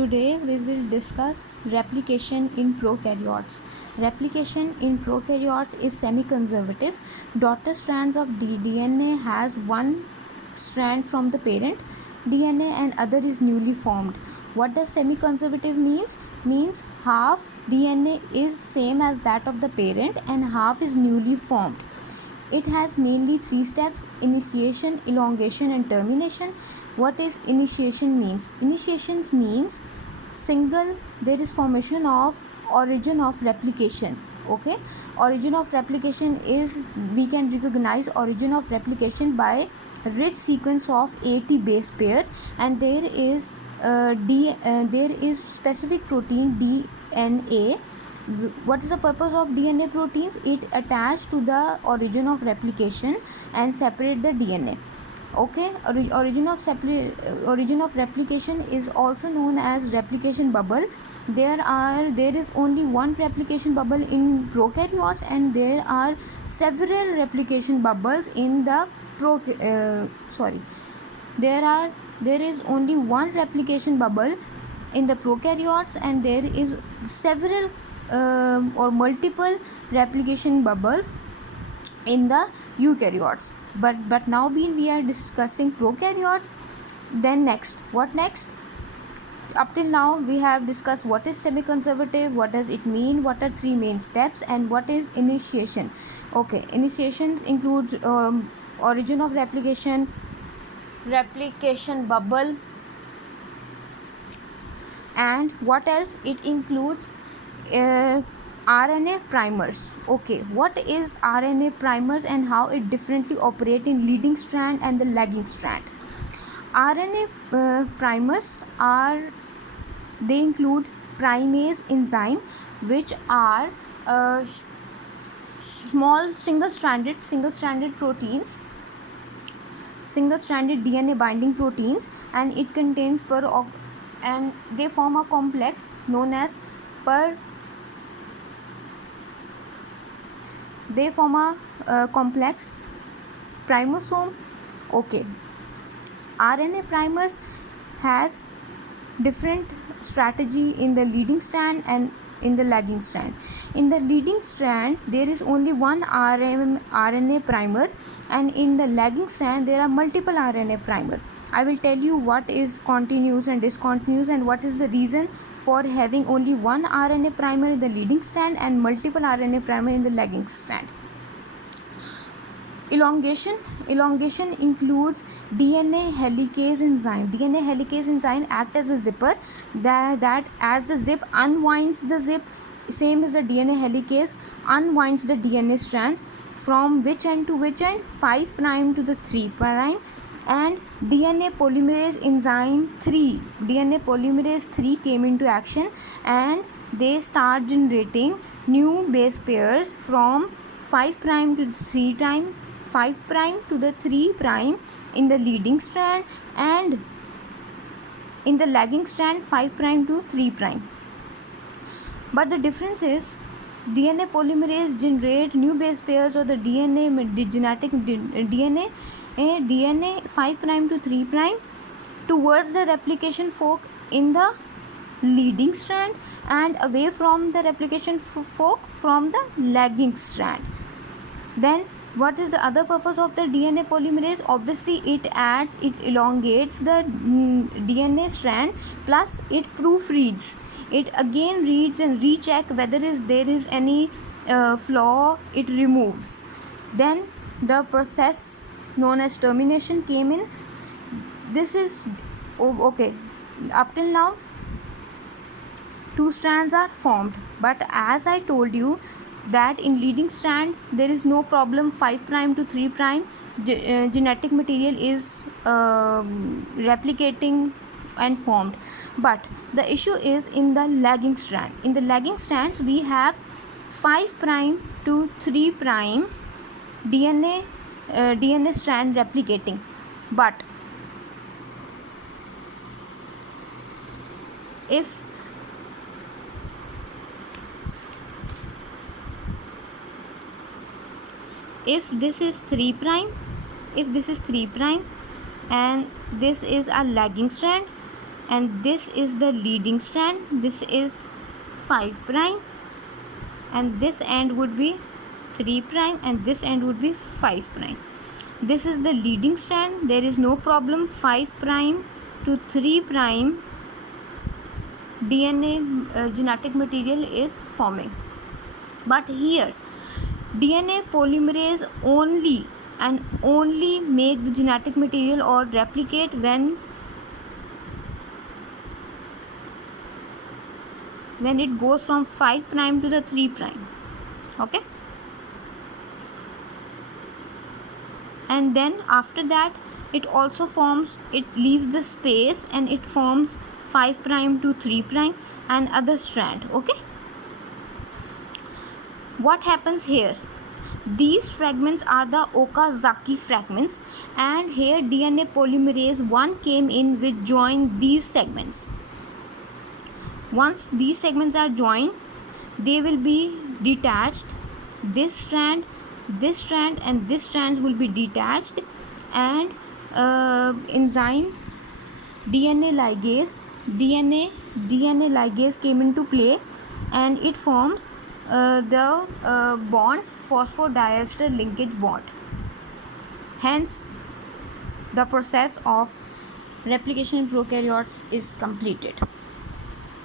Today we will discuss replication in prokaryotes. Replication in prokaryotes is semi-conservative. Daughter strands of DNA has one strand from the parent DNA and other is newly formed. What does semi-conservative means? Means half DNA is same as that of the parent and half is newly formed. It has mainly three steps: initiation, elongation and termination. What is initiation means? Initiations means there is formation of origin of replication. Okay, origin of replication is, we can recognize origin of replication by rich sequence of 80 base pair, and there is specific protein DNA. What is the purpose of DNA proteins? It attach to the origin of replication and separate the DNA. Okay, origin of replication is also known as replication bubble. There is only one replication bubble in prokaryotes, and there are several replication bubbles in the there is only one replication bubble in the prokaryotes, and there is several or multiple replication bubbles in the eukaryotes. But now we are discussing prokaryotes. Then what next? Up till now we have discussed what is semi-conservative, what does it mean, what are three main steps, and what is initiation. Okay, initiations includes origin of replication bubble, and what else? It includes RNA primers. Okay, what is RNA primers and how it differently operate in leading strand and the lagging strand? RNA primers they include primase enzyme, which are small single-stranded proteins, single-stranded DNA binding proteins, and it contains and they form a complex known as complex primosome. Okay, RNA primers has different strategy in the leading strand and in the lagging strand. In the leading strand there is only one RNA primer, and in the lagging strand there are multiple RNA primer. I will tell you what is continuous and discontinuous, and what is the reason for having only one RNA primer in the leading strand and multiple RNA primer in the lagging strand. Elongation includes DNA helicase enzyme. DNA helicase enzyme act as a zipper that as the zip unwinds the zip, same as the DNA helicase unwinds the DNA strands from which end to which end? 5' to the 3'. And DNA polymerase enzyme 3, DNA polymerase 3 came into action, and they start generating new base pairs from 5' to the 3', 5' to the 3' in the leading strand, and in the lagging strand 5' to 3'. But the difference is DNA polymerase generate new base pairs of the genetic DNA 5' to 3' towards the replication fork in the leading strand and away from the replication fork from the lagging strand. Then what is the other purpose of the DNA polymerase? Obviously it elongates the DNA strand, plus it proofreads. It again reads and recheck whether there is any flaw, it removes. Then the process known as termination came in. This is okay. Up till now 2 strands are formed, but as I told you that in leading strand there is no problem, 5' to 3', genetic material is replicating and formed. But the issue is in the lagging strand. In the lagging strands we have 5' to 3' DNA strand replicating, but if this is 3', and this is a lagging strand, and this is the leading strand. This is 5 prime, and this end would be 3 prime, and this end would be 5 prime. This is the leading strand. There is no problem. 5 prime to 3 prime DNA genetic material is forming. But here DNA polymerase only and only make the genetic material or replicate when it goes from 5 prime to the 3 prime. Okay, and then after that it also forms, it leaves the space and it forms 5 prime to 3 prime and other strand. Okay, what happens here? These fragments are the Okazaki fragments, and here DNA polymerase 1 came in which joined these segments. Once these segments are joined, they will be detached. This strand and this strand will be detached, and enzyme DNA ligase came into play, and it forms the bonds, phosphodiester linkage bond. Hence, the process of replication in prokaryotes is completed.